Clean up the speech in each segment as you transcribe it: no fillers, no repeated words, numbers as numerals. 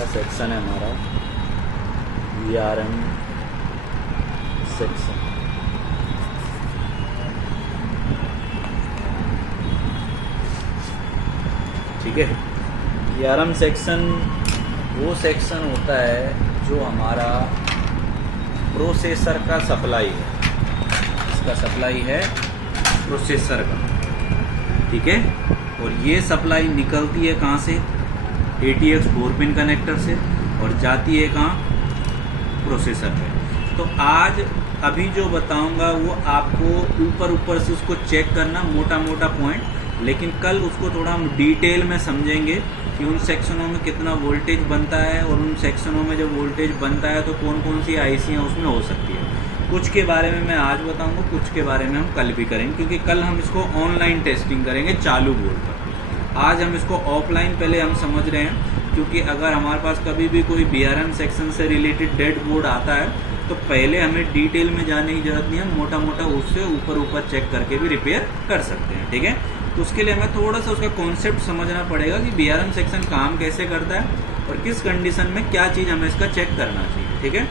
पहला सेक्शन है हमारा VRM सेक्शन। ठीक है, VRM सेक्शन वो सेक्शन होता है जो हमारा प्रोसेसर का सप्लाई है, इसका सप्लाई है प्रोसेसर का। ठीक है, और ये सप्लाई निकलती है कहाँ से? ATX 4 पिन कनेक्टर से और जाती है कहाँ? प्रोसेसर पे। तो आज अभी जो बताऊंगा वो आपको ऊपर से उसको चेक करना, मोटा मोटा पॉइंट, लेकिन कल उसको थोड़ा हम डिटेल में समझेंगे कि उन सेक्शनों में कितना वोल्टेज बनता है और उन सेक्शनों में जब वोल्टेज बनता है तो कौन कौन सी आईसियाँ उसमें हो सकती है। कुछ के बारे में मैं आज बताऊंगा, कुछ के बारे में हम कल भी करेंगे, क्योंकि कल हम इसको ऑनलाइन टेस्टिंग करेंगे चालू बोर्ड पर। आज हम इसको ऑफलाइन पहले हम समझ रहे हैं, क्योंकि अगर हमारे पास कभी भी कोई VRM सेक्शन से रिलेटेड डेड बोर्ड आता है तो पहले हमें डिटेल में जाने की जरूरत नहीं है, मोटा मोटा उससे ऊपर चेक करके भी रिपेयर कर सकते हैं। ठीक है, तो उसके लिए हमें थोड़ा सा उसका कॉन्सेप्ट समझना पड़ेगा कि VRM सेक्शन काम कैसे करता है और किस कंडीशन में क्या चीज़ हमें इसका चेक करना चाहिए। ठीक है,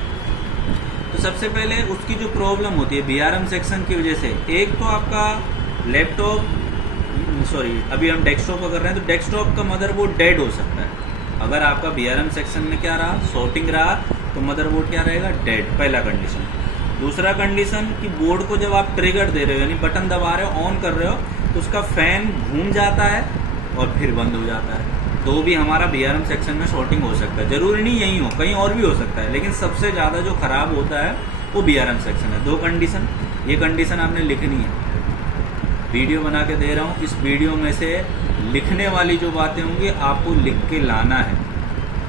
तो सबसे पहले उसकी जो प्रॉब्लम होती है VRM सेक्शन की वजह से, एक तो आपका लैपटॉप, अभी हम डेस्कटॉप का कर रहे हैं, तो डेस्कटॉप का मदरबोर्ड डेड हो सकता है। अगर आपका VRM सेक्शन में क्या रहा, शॉर्टिंग रहा, तो मदरबोर्ड क्या रहेगा? डेड, पहला कंडीशन। दूसरा कंडीशन कि बोर्ड को जब आप ट्रिगर दे रहे हो, यानी बटन दबा रहे हो, ऑन कर रहे हो, तो उसका फैन घूम जाता है और फिर बंद हो जाता है, तो भी हमारा VRM सेक्शन में शॉर्टिंग हो सकता है। जरूरी नहीं यही हो, कहीं और भी हो सकता है, लेकिन सबसे ज़्यादा जो खराब होता है वो VRM सेक्शन है। 2 कंडीशन, ये कंडीशन आपने लिखनी है। वीडियो बना के दे रहा हूँ, इस वीडियो में से लिखने वाली जो बातें होंगी आपको लिख के लाना है,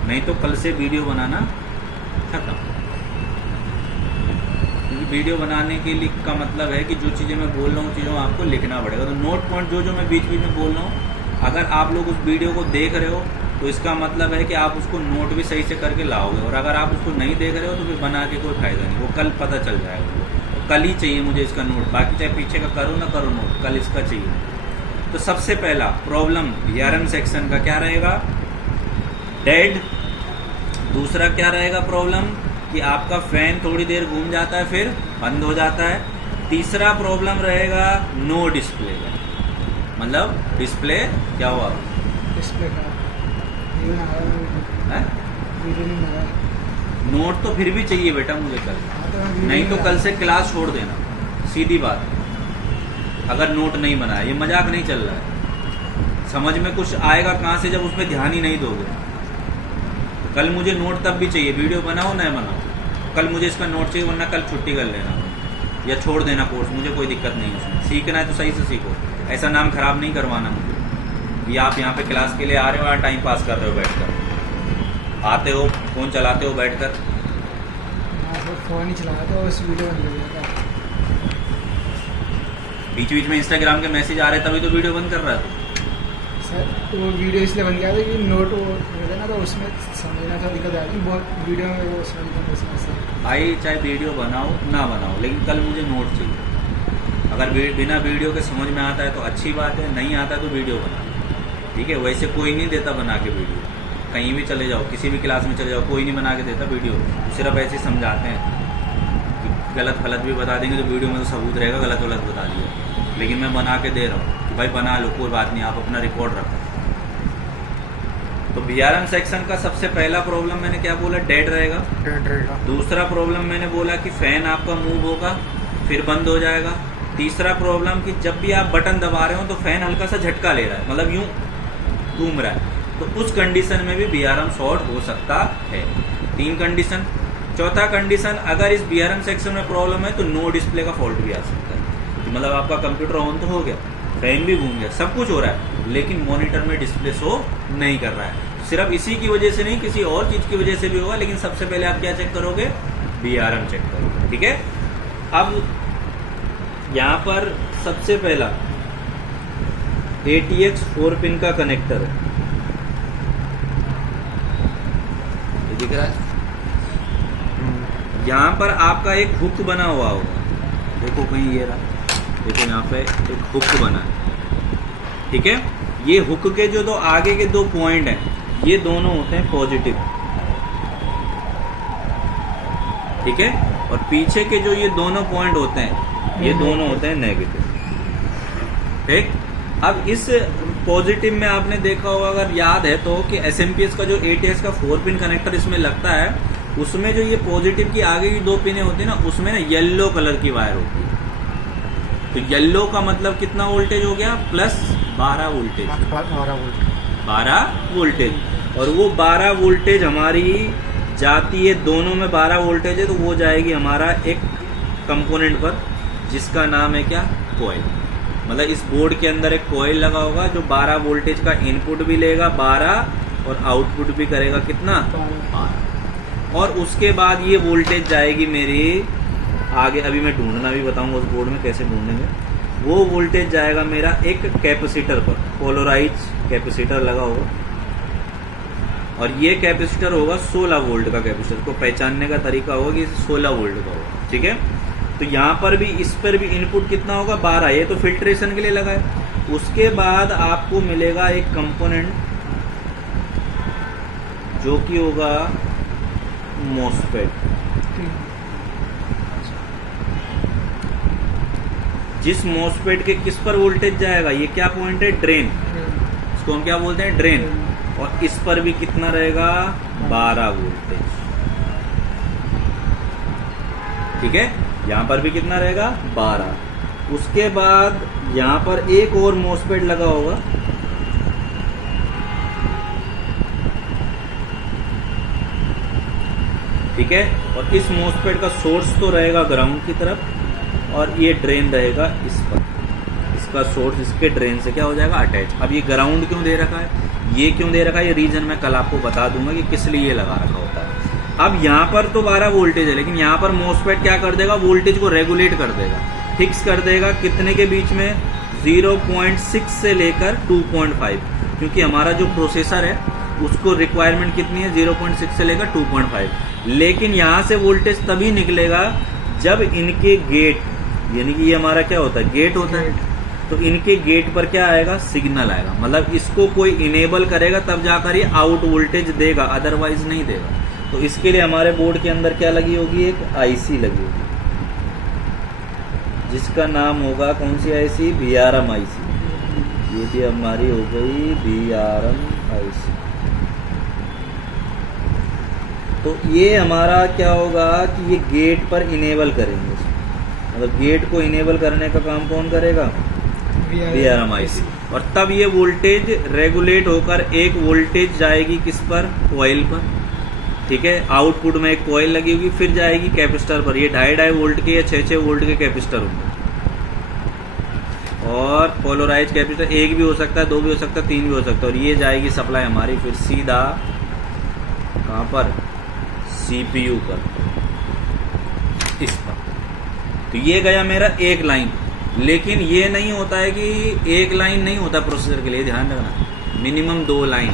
नहीं तो कल से वीडियो बनाना खत्म। क्योंकि वीडियो बनाने के लिए का मतलब है कि जो चीज़ें मैं बोल रहा हूँ चीज़ों में आपको लिखना पड़ेगा। तो नोट पॉइंट जो मैं बीच बीच में बोल रहा हूँ, अगर आप लोग उस वीडियो को देख रहे हो तो इसका मतलब है कि आप उसको नोट भी सही से करके लाओगे, और अगर आप उसको नहीं देख रहे हो तो फिर बना के कोई फायदा नहीं, वो कल पता चल जाएगा। तो कल ही चाहिए मुझे इसका नोट, बाकी चाहे पीछे का करो ना करो नोट, कल इसका चाहिए। तो सबसे पहला प्रॉब्लम VRM सेक्शन का क्या रहेगा? डेड। दूसरा क्या रहेगा प्रॉब्लम? कि आपका फैन थोड़ी देर घूम जाता है फिर बंद हो जाता है। तीसरा प्रॉब्लम रहेगा नो डिस्प्ले का, मतलब डिस्प्ले क्या हुआ? डिस्प्ले का नोट तो फिर भी चाहिए बेटा मुझे कल, नहीं तो कल से क्लास छोड़ देना, सीधी बात। अगर नोट नहीं बनाया, ये मजाक नहीं चल रहा है, समझ में कुछ आएगा कहाँ से जब उसमें ध्यान ही नहीं दोगे। कल मुझे नोट तब भी चाहिए, वीडियो बनाओ ना बनाओ, कल मुझे इसका नोट चाहिए, वरना कल छुट्टी कर लेना या छोड़ देना कोर्स, मुझे कोई दिक्कत नहीं है उसमें। सीखना है तो सही से सीखो, ऐसा नाम खराब नहीं करवाना मुझे कि आप यहाँ पे क्लास के लिए आ रहे हो और टाइम पास कर रहे हो बैठकर, आते हो फ़ोन चलाते हो बैठकर। फ़ोन ही चलाया तो उस वीडियो बन गया था। बीच बीच में इंस्टाग्राम के मैसेज आ रहे तभी तो वीडियो बंद कर रहा था सर। तो वो वीडियो इसलिए बन गया था कि नोट वो ना, तो उसमें समझना था दिक्कत आ रही बहुत वीडियो में, वो समझ भाई चाहे वीडियो बनाओ ना बनाओ, लेकिन कल मुझे नोट चाहिए। अगर बिना वीडियो के समझ में आता है तो अच्छी बात है, नहीं आता है तो वीडियो बना, ठीक है। वैसे कोई नहीं देता बना के वीडियो, कहीं भी चले जाओ, किसी भी क्लास में चले जाओ, कोई नहीं बना के देता वीडियो, सिर्फ ऐसे ही समझाते हैं कि गलत गलत भी बता देंगे तो वीडियो में तो सबूत रहेगा गलत गलत बता दिया, लेकिन मैं बना के दे रहा हूँ कि भाई बना लो, कोई बात नहीं, आप अपना रिकॉर्ड रखो। तो VRM सेक्शन का सबसे पहला प्रॉब्लम मैंने क्या बोला? डेड रहेगा। दूसरा प्रॉब्लम मैंने बोला कि फैन आपका मूव होगा फिर बंद हो जाएगा। तीसरा प्रॉब्लम कि जब भी आप बटन दबा रहे हो तो फैन हल्का सा झटका ले रहा है, मतलब यूं घूम रहा है, तो उस कंडीशन में भी VRM शॉर्ट हो सकता है। 3 कंडीशन। चौथा कंडीशन, अगर इस VRM सेक्शन में प्रॉब्लम है तो नो डिस्प्ले का फॉल्ट भी आ सकता है, मतलब आपका कंप्यूटर ऑन तो हो गया, फैन भी घूम गया, सब कुछ हो रहा है, लेकिन मॉनिटर में डिस्प्ले शो नहीं कर रहा है। सिर्फ इसी की वजह से नहीं, किसी और चीज़ की वजह से भी होगा, लेकिन सबसे पहले आप क्या चेक करोगे? VRM चेक करोगे, ठीक है। अब यहाँ पर सबसे पहला ATX 4 पिन का कनेक्टर है, ये दिख रहा है। यहाँ पर आपका एक हुक बना हुआ होगा, देखो कहीं ये रहा, देखो यहाँ पे एक हुक बना है, ठीक है। ये हुक के जो दो आगे के 2 पॉइंट हैं, ये दोनों होते हैं पॉजिटिव, ठीक है। और पीछे के जो ये दोनों पॉइंट होते हैं ये दोनों होते हैं नेगेटिव, ठीक। अब इस पॉजिटिव में आपने देखा होगा, अगर याद है तो, कि SMPS का जो ATX का 4 पिन कनेक्टर इसमें लगता है, उसमें जो ये पॉजिटिव की आगे की 2 पिनें होती है ना, उसमें ना येलो कलर की वायर होती है। तो येलो का मतलब कितना वोल्टेज हो गया, प्लस 12 वोल्टेज, 12 वोल्टेज। और वो 12 वोल्टेज हमारी जाती है, दोनों में 12 वोल्टेज है, तो वो जाएगी हमारा एक कंपोनेंट पर जिसका नाम है क्या, कॉइल। मतलब इस बोर्ड के अंदर एक कॉइल लगा होगा जो 12 वोल्टेज का इनपुट भी लेगा 12 और आउटपुट भी करेगा कितना, 12। और उसके बाद ये वोल्टेज जाएगी मेरी आगे, अभी मैं ढूंढना भी बताऊंगा उस बोर्ड में कैसे ढूंढेंगे। वो वोल्टेज जाएगा मेरा एक कैपेसिटर पर, पोलराइज कैपेसिटर लगा होगा, और ये कैपेसिटर होगा 16 वोल्ट का कैपेसिटर। को पहचानने का तरीका होगा कि 16 वोल्ट का होगा, ठीक है। तो यहाँ पर भी, इस पर भी इनपुट कितना होगा, 12। ये तो फिल्ट्रेशन के लिए लगा है। उसके बाद आपको मिलेगा एक कंपोनेंट जो कि होगा मॉसफेट। जिस मॉसफेट के किस पर वोल्टेज जाएगा, ये क्या पॉइंट है, ड्रेन, इसको हम क्या बोलते हैं, ड्रेन। और इस पर भी कितना रहेगा, 12 वोल्टेज, ठीक है। यहाँ पर भी कितना रहेगा, 12। उसके बाद यहाँ पर एक और मॉसफेट लगा होगा, ठीक है। और इस मॉसफेट का सोर्स तो रहेगा ग्राउंड की तरफ, और ये ड्रेन रहेगा इस पर। इसका सोर्स इसके ड्रेन से क्या हो जाएगा, अटैच। अब ये ग्राउंड क्यों दे रखा है, ये क्यों दे रखा है, ये रीजन मैं कल आपको बता दूंगा कि किस लिए ये लगा रखा होता है। अब यहाँ पर तो 12 वोल्टेज है, लेकिन यहाँ पर मॉसफेट क्या कर देगा, वोल्टेज को रेगुलेट कर देगा, फिक्स कर देगा कितने के बीच में, 0.6 से लेकर 2.5, क्योंकि हमारा जो प्रोसेसर है उसको रिक्वायरमेंट कितनी है, 0.6 से लेकर 2.5। लेकिन यहाँ से वोल्टेज तभी निकलेगा जब इनके गेट, यानी कि ये हमारा क्या होता है, गेट होता है, तो इनके गेट पर क्या आएगा, सिग्नल आएगा। मतलब इसको कोई इनेबल करेगा तब जाकर ये आउट वोल्टेज देगा, अदरवाइज नहीं देगा। तो इसके लिए हमारे बोर्ड के अंदर क्या लगी होगी, एक IC लगी होगी, जिसका नाम होगा कौन सी IC, VRM IC। ये भी हमारी हो गई VRM IC। तो ये हमारा क्या होगा कि ये गेट पर इनेबल करेंगे, मतलब गेट को इनेबल करने का काम कौन करेगा, VRM IC। और तब ये वोल्टेज रेगुलेट होकर एक वोल्टेज जाएगी किस पर, कॉइल पर, ठीक है। आउटपुट में एक कॉइल लगी होगी, फिर जाएगी कैपेसिटर पर। ये 2.5 वोल्ट के या 6 वोल्ट के कैपेसिटर होंगे। और पोलराइज कैपेसिटर एक भी हो सकता है, 2 भी हो सकता है, 3 भी हो सकता है। और ये जाएगी सप्लाई हमारी फिर सीधा कहाँ पर, CPU पर, इस पर। तो ये गया मेरा एक लाइन। लेकिन ये नहीं होता है कि एक लाइन नहीं होता प्रोसेसर के लिए, ध्यान रखना, मिनिमम 2 लाइन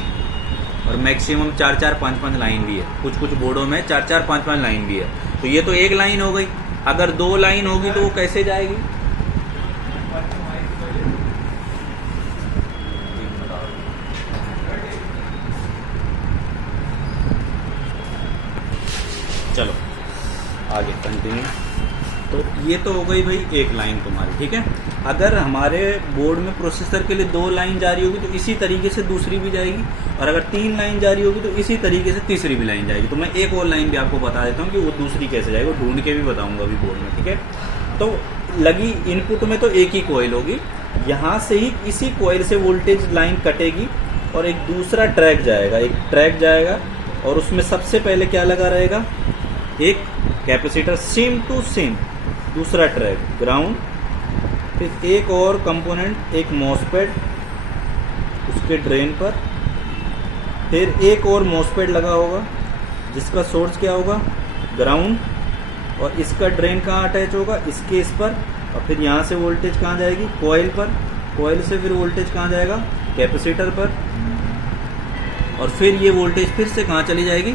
और मैक्सिमम 4-4, 5-5 लाइन भी है। कुछ कुछ बोर्डों में 4-4, 5-5 लाइन भी है। तो ये तो एक लाइन हो गई। अगर 2 लाइन होगी तो वो कैसे जाएगी, चलो आगे कंटिन्यू। तो ये तो हो गई भाई एक लाइन तुम्हारी, ठीक है। अगर हमारे बोर्ड में प्रोसेसर के लिए 2 लाइन जारी होगी तो इसी तरीके से दूसरी भी जाएगी, और अगर 3 लाइन जारी होगी तो इसी तरीके से तीसरी भी लाइन जाएगी। तो मैं एक और लाइन भी आपको बता देता हूँ कि वो दूसरी कैसे जाएगी, वो ढूंढ के भी बताऊंगा अभी बोर्ड में, ठीक है। तो लगी इनपुट में तो एक ही कॉइल होगी, यहाँ से ही इसी कॉइल से वोल्टेज लाइन कटेगी और एक दूसरा ट्रैक जाएगा, एक ट्रैक जाएगा, और उसमें सबसे पहले क्या लगा रहेगा, एक कैपेसिटर सेम टू सेम, दूसरा ट्रैक ग्राउंड, फिर एक और कंपोनेंट, एक मॉसफेट उसके ड्रेन पर, फिर एक और मॉसफेट लगा होगा जिसका सोर्स क्या होगा, ग्राउंड, और इसका ड्रेन कहाँ अटैच होगा, इसके इस पर। और फिर यहाँ से वोल्टेज कहाँ जाएगी, कॉइल पर, कॉइल से फिर वोल्टेज कहाँ जाएगा, कैपेसिटर पर, और फिर ये वोल्टेज फिर से कहाँ चली जाएगी,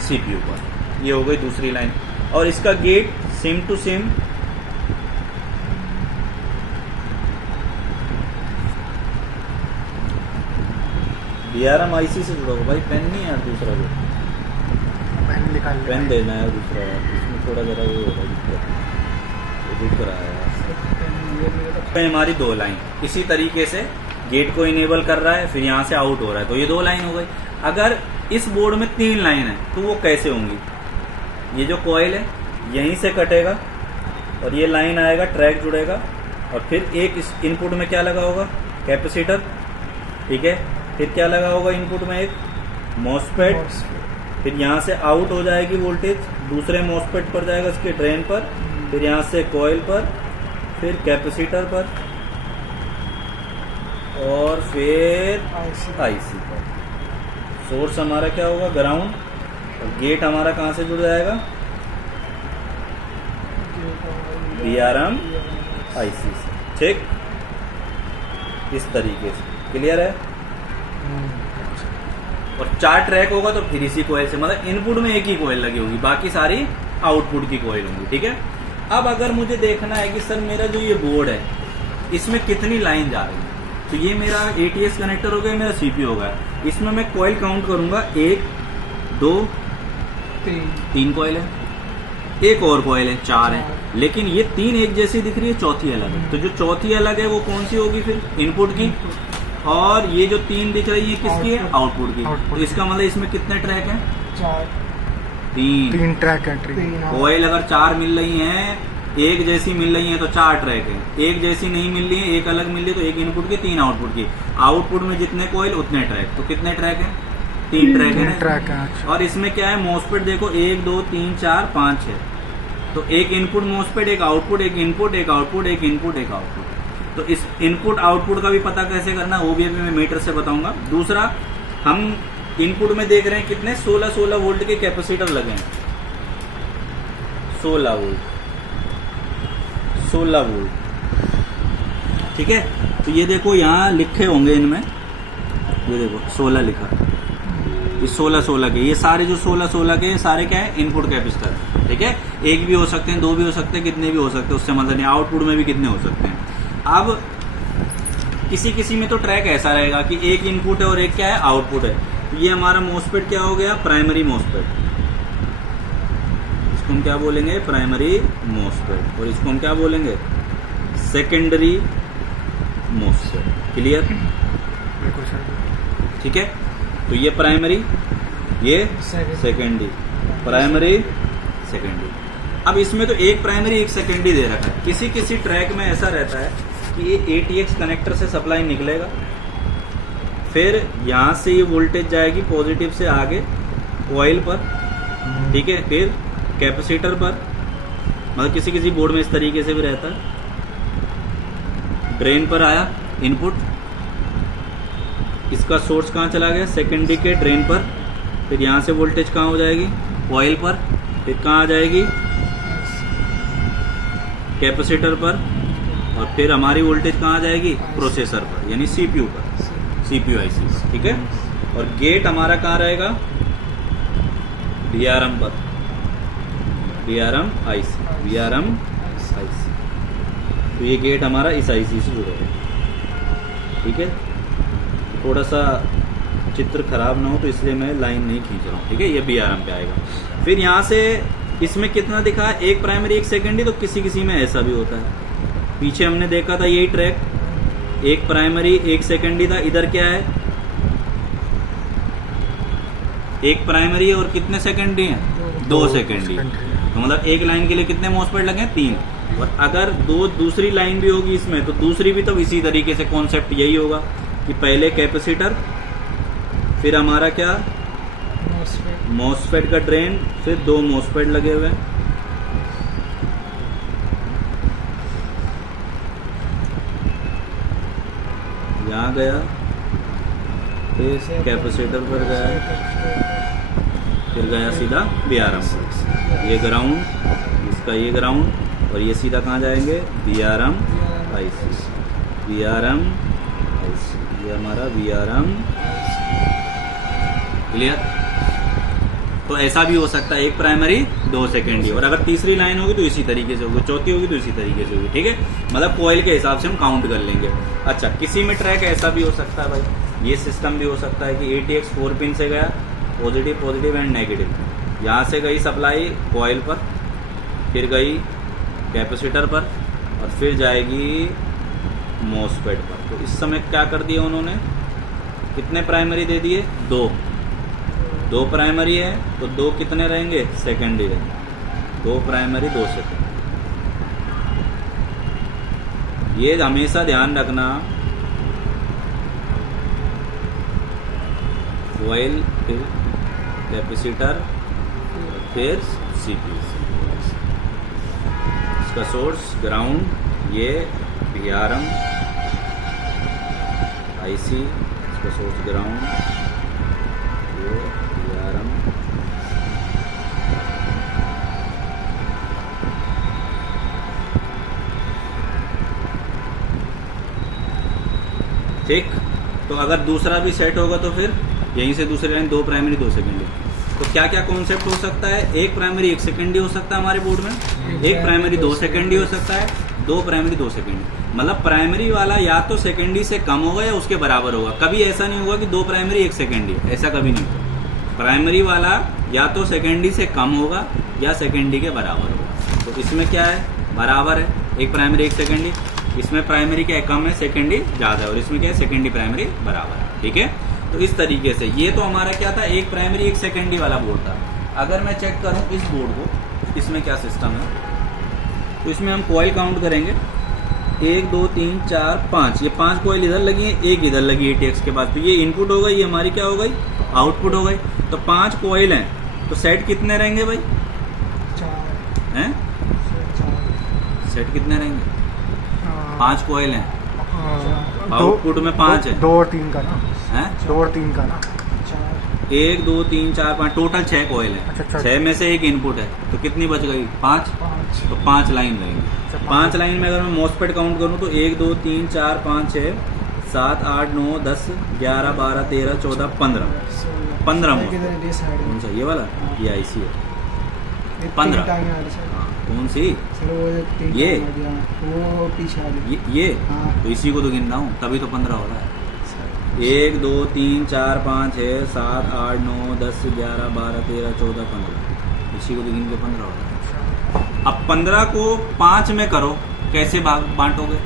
CPU पर। ये हो गई दूसरी लाइन। और इसका gate same to same, VRM IC से जुड़ा होगा भाई, पेन नहीं है यार दूसरा। जो पेन निकाल पेन देना है दूसरा, इसमें थोड़ा ज़रा वो होगा दिक्कत, रुक रहा है। पे हमारी 2 लाइन इसी तरीके से गेट को इनेबल कर रहा है, फिर यहाँ से आउट हो रहा है, तो ये 2 लाइन हो गई। अगर इस बोर्ड में 3 लाइन है तो वो कैसे होंगी? ये जो कॉइल है यहीं से कटेगा और ये लाइन आएगा, ट्रैक जुड़ेगा, और फिर एक इस इनपुट में क्या लगा होगा? कैपेसिटर, ठीक है। फिर क्या लगा होगा इनपुट में? एक मॉसफेट। फिर यहाँ से आउट हो जाएगी वोल्टेज, दूसरे मॉसफेट पर जाएगा, इसके ड्रेन पर, फिर यहाँ से कॉइल पर, फिर कैपेसिटर पर, और फिर आईसी पर। सोर्स हमारा क्या होगा? ग्राउंड। और गेट हमारा कहाँ से जुड़ जाएगा? DRM आईसी से, ठीक। इस तरीके से क्लियर है। और 4 ट्रैक होगा तो फिर इसी कोयल से, मतलब इनपुट में एक ही कोयल लगी होगी, बाकी सारी आउटपुट की कोयल होंगी, ठीक है। अब अगर मुझे देखना है कि सर मेरा जो ये बोर्ड है इसमें कितनी लाइन जा रही है, तो ये मेरा ATX कनेक्टर हो गया, मेरा CPU हो गया। इसमें मैं कोयल काउंट करूंगा, 1 2 3 कोयल है, एक और कोयल है, 4 है, लेकिन ये 3 एक जैसी दिख रही है, चौथी अलग है। तो जो चौथी अलग है वो कौन सी होगी? फिर इनपुट की। और ये जो 3 दिख रही है किसकी है? आउटपुट की। तो इसका मतलब इसमें कितने ट्रैक हैं? 3 ट्रैक है। कोयल अगर 4 मिल रही हैं, एक जैसी मिल रही है तो 4 ट्रैक है। एक जैसी नहीं मिल रही है, एक अलग मिल रही है, तो एक इनपुट की 3 आउटपुट की। आउटपुट में जितने कोयल उतने ट्रैक, तो कितने ट्रैक है? 3 ट्रैक है ना। और इसमें क्या है? मॉसफेट देखो, 1 2 3 4 5 है, तो एक इनपुट मॉसफेट, एक आउटपुट, एक इनपुट, एक आउटपुट, एक इनपुट, एक आउटपुट। तो इस इनपुट आउटपुट का भी पता कैसे करना है वो भी अभी मैं मीटर से बताऊंगा। दूसरा, हम इनपुट में देख रहे हैं कितने? 16 वोल्ट के कैपेसिटर लगे हैं, 16 वोल्ट, ठीक है। तो ये देखो यहाँ लिखे होंगे इनमें, ये देखो 16 लिखा, ये 16 के, ये सारे जो 16 के सारे क्या है? इनपुट कैपेसिटर, ठीक है। एक भी हो सकते हैं, 2 भी हो सकते हैं, कितने भी हो सकते हैं, उससे मतलब नहीं। आउटपुट में भी कितने हो सकते हैं। अब किसी में तो ट्रैक ऐसा रहेगा कि एक इनपुट है और एक क्या है? आउटपुट है। तो ये हमारा मॉसफेट क्या हो गया? Primary MOSFET. इसको हम क्या बोलेंगे? Primary MOSFET. और इसको हम क्या बोलेंगे? Secondary MOSFET. क्लियर? ठीक है। तो ये प्राइमरी, ये सेकेंडरी, प्राइमरी सेकेंडरी। अब इसमें तो एक प्राइमरी एक सेकेंडरी दे रखा है। किसी ट्रैक में ऐसा रहता है कि ये ATX कनेक्टर से सप्लाई निकलेगा, फिर यहाँ से ये वोल्टेज जाएगी पॉजिटिव से आगे कॉइल पर, ठीक है, फिर कैपेसिटर पर, मतलब किसी बोर्ड में इस तरीके से भी रहता है। ड्रेन पर आया इनपुट, इसका सोर्स कहाँ चला गया? सेकेंडरी के ड्रेन पर, फिर यहाँ से वोल्टेज कहाँ हो जाएगी? कॉइल पर, फिर कहाँ आ जाएगी? कैपेसिटर पर, और फिर हमारी वोल्टेज कहाँ आ जाएगी? प्रोसेसर पर, यानी CPU पर, CPU IC, ठीक है। और गेट हमारा कहाँ रहेगा? DRM पर, DRM IC। तो ये गेट हमारा इस IC से जुड़ेगा, ठीक है। थोड़ा सा चित्र खराब ना हो तो इसलिए मैं लाइन नहीं खींच रहा हूँ, ठीक है। ये BRM पे आएगा। फिर यहाँ से इसमें कितना दिखा? एक प्राइमरी एक सेकेंडरी। तो किसी में ऐसा भी होता है। पीछे हमने देखा था यही ट्रैक, एक प्राइमरी एक सेकेंडरी था। इधर क्या है? एक प्राइमरी और कितने सेकेंडरी हैं? 2 सेकेंडरी। तो मतलब एक लाइन के लिए कितने मॉसफेट लगे? 3। और अगर दूसरी लाइन भी होगी इसमें, तो दूसरी भी तो इसी तरीके से कॉन्सेप्ट यही होगा कि पहले कैपेसिटर, फिर हमारा क्या? मॉसफेट का ड्रेन, फिर 2 मॉसफेट लगे हुए हैं। यहाँ गया, फिर कैपेसिटर पर गया, फिर गया सीधा BRM पर। ये ग्राउंड, इसका ये ग्राउंड, और ये सीधा कहाँ जाएंगे? BRM IC, BRM IC, ये हमारा BRM। क्लियर? तो ऐसा भी हो सकता है, एक प्राइमरी 2 सेकेंडरी, और अगर तीसरी लाइन होगी तो इसी तरीके से होगी, चौथी होगी तो इसी तरीके से होगी, ठीक है। मतलब कॉइल के हिसाब से हम काउंट कर लेंगे। अच्छा, किसी में ट्रैक ऐसा भी हो सकता है भाई, ये सिस्टम भी हो सकता है कि ATX 4 पिन से गया, पॉजिटिव एंड नेगेटिव, यहाँ से गई सप्लाई कॉइल पर, फिर गई कैपेसिटर पर और फिर जाएगी मॉसफेट पर। तो इस समय क्या कर दिया उन्होंने, कितने प्राइमरी दे दिए, दो प्राइमरी है तो दो कितने रहेंगे, सेकेंडरी रहेंगे। 2 प्राइमरी 2 सेकेंडरी। ये हमेशा ध्यान रखना, कॉइल फिर कैपेसिटर फिर सीपीयू। इसका सोर्स ग्राउंड, ये VRM IC, इसका सोर्स ग्राउंड, ये VRM, ठीक। तो अगर दूसरा भी सेट होगा तो फिर यहीं से दूसरी लाइन 2 प्राइमरी 2 सेकेंडरी। तो क्या क्या कॉन्सेप्ट हो सकता है, 1 प्राइमरी 1 सेकेंडरी हो सकता है हमारे बोर्ड में, 1 प्राइमरी 2 सेकेंडरी हो सकता है, 2 प्राइमरी 2 सेकेंडरी। मतलब प्राइमरी वाला या तो सेकेंडरी से कम होगा या उसके बराबर होगा। कभी ऐसा नहीं होगा कि 2 प्राइमरी 1 सेकेंडरी, ऐसा कभी नहीं होगा। प्राइमरी वाला या तो सेकेंडरी से कम होगा या सेकेंडरी के बराबर होगा। तो इसमें क्या है, बराबर है, 1 प्राइमरी 1 सेकेंडरी। इसमें प्राइमरी क्या है, कम है, सेकेंडरी ज़्यादा है, और इसमें क्या है, सेकेंडरी प्राइमरी बराबर है। ठीक है, तो इस तरीके से ये तो हमारा क्या था, 1 प्राइमरी 1 सेकेंडरी वाला बोर्ड था। अगर मैं चेक करूं इस बोर्ड को, इसमें क्या सिस्टम है, तो इसमें हम कॉइल काउंट करेंगे, 1 2 3 4 5। ये 5 कॉइल इधर लगी है, 1 इधर लगी ATX के बाद। तो ये इनपुट हो गई, ये हमारी क्या हो गई, आउटपुट हो गई। तो 5 कॉइल हैं, तो सेट कितने रहेंगे भाई, 4 हैं, सेट कितने रहेंगे, 5 कॉइल हैं, आउटपुट में 5 है, 2 और 3 का ना, हैं 2 और 3 का ना, 1 2 3 4 5, टोटल 6 कॉइल है। अच्छा, 6 में से 1 इनपुट है, तो कितनी बच गई, 5। तो 5 लाइन रहेंगी। 5 लाइन में अगर मैं मॉसफेट काउंट करूँ तो 1 2 3 4 5 6 7 8 9 10 11 12 13 14 15 कौन सा, ये वाला, ये IC है, 15। हाँ, कौन सी, ये? वो पीछे वाली, ये हाँ। तो इसी को तो गिन रहा हूँ, तभी तो 15 हो रहा है। 1 2 3 4 5 6 7 8 9 10 11 12 13 14 15, इसी को तो गिन के 15 हो रहा है। अब 15 को 5 में करो, कैसे बांटोगे,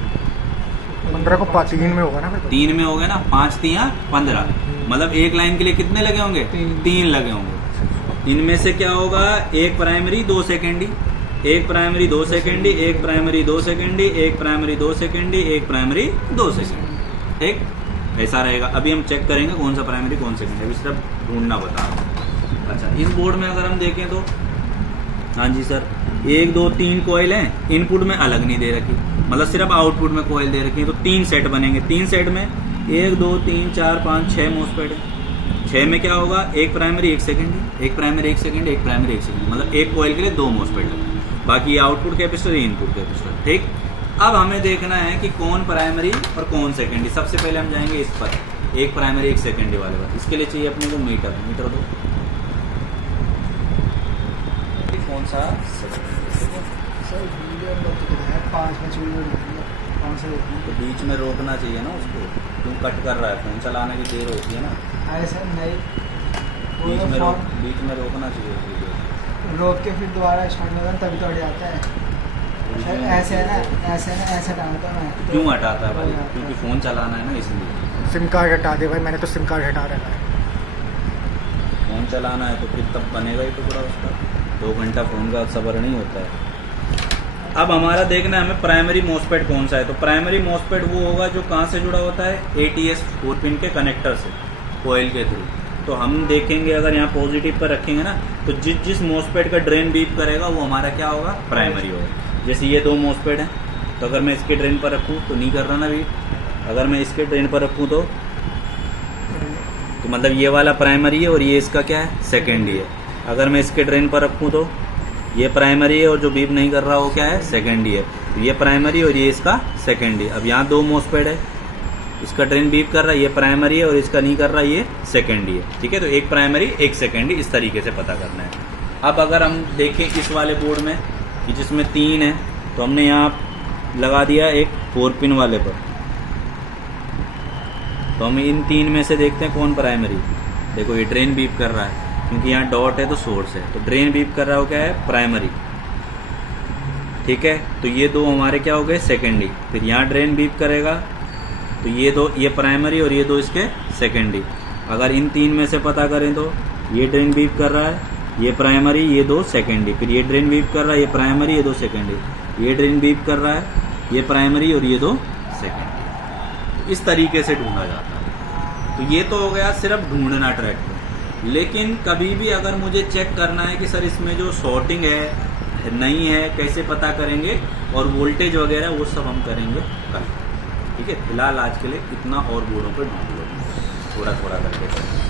15 को 3 में होगा ना फिर तो। 3 में हो गए ना, 5 3 15, मतलब एक लाइन के लिए कितने लगे होंगे, 3 लगे होंगे। इनमें से क्या होगा, 1 primary 2 secondary, 1 primary 2 secondary, 1 primary 2 secondary, 1 primary 2 secondary, 1 primary 2 secondary. ठीक, ऐसा रहेगा। अभी हम चेक करेंगे कौन सा प्राइमरी कौन सेकेंडरी, अभी सिर्फ ढूंढना बता रहा हूँ। अच्छा, इस बोर्ड में अगर हम देखें तो, हाँ जी सर, 1 2 3 कॉइल हैं, इनपुट में अलग नहीं दे रखी, मतलब सिर्फ आउटपुट में कॉइल दे रखी है। तो 3 सेट बनेंगे, 3 सेट में 1 2 3 4 5 6 मॉसफेट है। 6 में क्या होगा, 1 primary 1 secondary, 1 primary 1 secondary, 1 primary 1 secondary, मतलब एक कॉइल के लिए 2 मॉसफेट लगे। बाकी आउटपुट कैपेसिटर, इनपुट कैपेसिटर। ठीक, अब हमें देखना है कि कौन प्राइमरी और कौन सेकेंडरी। सबसे पहले हम जाएंगे इस पर, 1 प्राइमरी 1 सेकेंडरी वाले पर। इसके लिए चाहिए अपने को मीटर, मीटर दो, कौन सा तो बीच में रोकना चाहिए ना उसको, क्यों कट कर रहा है, फोन चलाने की देर होती है ना, बीच में रोकना चाहिए उस वीडियो को। रोक के फिर दोबारा स्टार्ट करना, तभी तो हट जाता है। ऐसे है ना, ऐसे है ना, ऐसे हटाता मैं। क्यों हटाता है भाई, क्योंकि फोन चलाना है ना, इसलिए। सिम कार्ड हटा दे भाई, मैंने तो सिम कार्ड हटा रखा है। फोन चलाना है तो फिर तब बनेगा ही टुकड़ा उसका, 2 घंटा फोन का सब्र नहीं होता है। अब हमारा देखना है हमें प्राइमरी मॉसफेट कौन सा है। तो प्राइमरी मॉसफेट वो होगा जो कहाँ से जुड़ा होता है, ATS 4 पिन के कनेक्टर से, कोयल के थ्रू। तो हम देखेंगे अगर यहाँ पॉजिटिव पर रखेंगे ना, तो जिस मॉसफेट का ड्रेन बीप करेगा वो हमारा क्या होगा, प्राइमरी होगा। जैसे ये 2 मॉसफेट हैं, तो अगर मैं इसके ड्रेन पर रखूँ तो नहीं कर रहा ना बीप, अगर मैं इसके ड्रेन पर रखूँ तो मतलब ये वाला प्राइमरी है और ये इसका क्या है, सेकेंडरी है। अगर मैं इसके ड्रेन पर रखूँ तो ये प्राइमरी है और जो बीप नहीं कर रहा वो क्या है, सेकेंडरी है। तो ये प्राइमरी और ये इसका सेकेंडरी। अब यहाँ 2 मॉसफेट है, इसका ड्रेन बीप कर रहा है, ये प्राइमरी है और इसका नहीं कर रहा, ये सेकेंडरी है। ठीक है, तो 1 प्राइमरी 1 सेकेंडरी, इस तरीके से पता करना है। अब अगर हम देखें इस वाले बोर्ड में कि जिसमें 3 है, तो हमने यहाँ लगा दिया एक 4 पिन वाले पर। तो हम इन 3 में से देखते हैं कौन प्राइमरी। देखो ये ड्रेन बीप कर रहा है, क्योंकि यहाँ डॉट है तो सोर्स है। तो ड्रेन बीप कर रहा हो क्या है, प्राइमरी, ठीक है। तो ये दो हमारे क्या हो गए, सेकेंडरी। फिर यहाँ ड्रेन बीप करेगा तो ये दो, ये प्राइमरी और ये दो इसके सेकेंडरी। अगर इन तीन में से पता करें तो ये ड्रेन बीप कर रहा है, ये प्राइमरी, ये दो सेकेंडरी। फिर ये ड्रेन बीप कर रहा है, ये प्राइमरी, ये दो सेकेंडरी। ये ड्रेन बीप कर रहा है, ये प्राइमरी और ये दो सेकेंडरी। इस तरीके से ढूंढा जाता है। तो ये तो हो गया सिर्फ ढूंढना ट्रैक को। लेकिन कभी भी अगर मुझे चेक करना है कि सर इसमें जो सॉर्टिंग है नहीं है, कैसे पता करेंगे, और वोल्टेज वगैरह वो सब हम करेंगे कल, ठीक है। फिलहाल आज के लिए इतना और बोर्डों पर ढूंढ लो थोड़ा थोड़ा करके।